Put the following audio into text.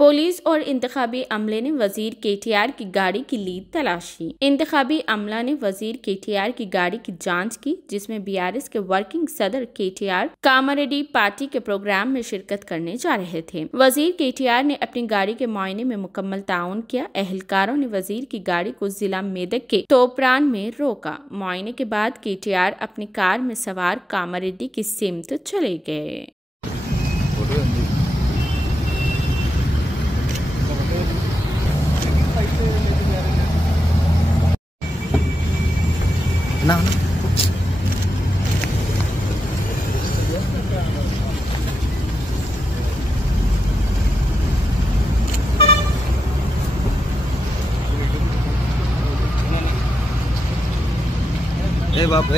पुलिस और इंतखाबी अमले ने वजीर केटीआर की गाड़ी की ली तलाशी। इंतखाबी अमला ने वजीर केटीआर की गाड़ी की जांच की, जिसमें बीआरएस के वर्किंग सदर केटीआर कामारेड्डी पार्टी के प्रोग्राम में शिरकत करने जा रहे थे। वजीर केटीआर ने अपनी गाड़ी के मुआयने में मुकम्मल ताउन किया। एहलकारों ने वजीर की गाड़ी को जिला मेदक के तोपरान में रोका। मुआयने के बाद केटीआर अपनी कार में सवार कामारेड्डी की सिमत चले गए। ना ए बाप